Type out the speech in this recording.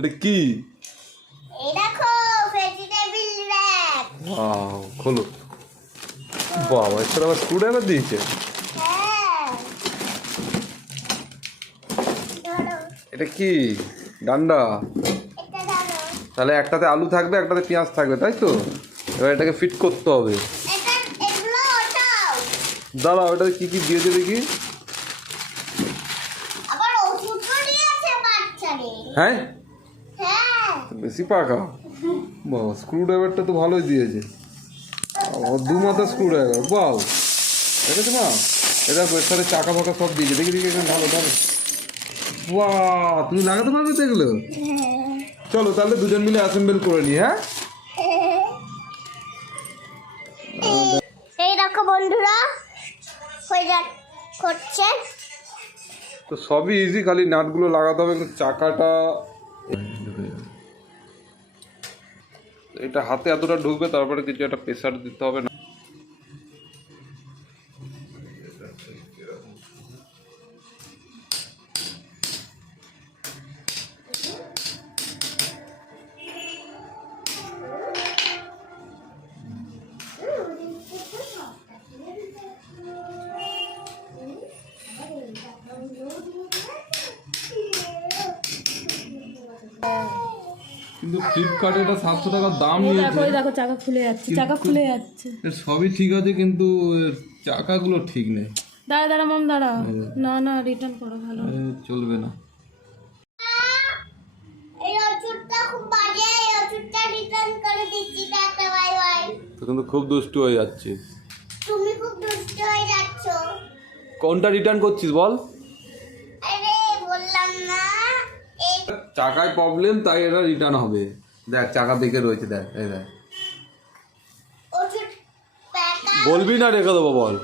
এটা কি? এই দেখো ভেজিটেবল র‍্যাপ। ওয়াও, খোলো। বাবা, এছাড়া আবার স্ক্রুড্রাইভার দিয়েছে। হ্যাঁ, ধরো এটা কি? ডান্ডা। এটা ধরো। তাহলে একটাতে আলু থাকবে, একটাতে পেঁয়াজ থাকবে, তাই তো? এবার এটাকে ফিট করতে হবে। এটা এগুলো ওঠাও। দাঁড়াও, ওটাতে কি কি দিয়েছে দেখি। আবার ওষুধও দিয়েছে বাচ্চাদের। হ্যাঁ, হ্যাঁ, বেশি পাকা। বাবা, স্ক্রুড্রাইভারটা তো ভালোই দিয়েছে। ও, 2 মাথা স্ক্রুড্রাইভার। বাও, দেখেছো না? এটা এর সাথে চাকা ফাকা সব দিয়েছে। দেখি দেখি এখানে ভালো ভালো। বাহ, তুমি লাগাতে পারবে তো এগুলো? চলো তাহলে দুজন মিলে অ্যাসেম্বল করে নিই। হ্যাঁ, এই দেখো বন্ধুরা হয়ে করছে। তো সবই ইজি, খালি নাটগুলো লাগাতে হবে। কিন্তু চাকাটা এটা হাতে এতটা ঢুকবে, তারপরে কিছু একটা প্রেসার দিতে হবে না। কিন্তু ফ্লিপকার্টে এটা 700 টাকা দাম নিয়েছে। দেখো চাকা খুলে যাচ্ছে, চাকা খুলে যাচ্ছে। এর সবই ঠিক আছে, কিন্তু এর চাকাগুলো ঠিক নেই। দাঁড়া দাঁড়া মম দাঁড়া। না না, রিটার্ন করো, ভালো। চলবে না। এই ওষুধটা খুব বাজে, এই ওষুধটা রিটার্ন করে দিচ্ছি। Tata, bye bye. তো কিন্তু খুব দুষ্টু হয়ে যাচ্ছে। তুমি খুব দুষ্ট হয়ে যাচ্ছ। কোনটা রিটার্ন করছিস বল? আরে বললাম না, এই চাকায় প্রবলেম, তাই এটা রিটার্ন হবে। দেখ, চাকা বেঁকে রয়েছে, দেখ এই দেখ। ওষুধ প্যাকা বলবি না, রেখে দেবো বল।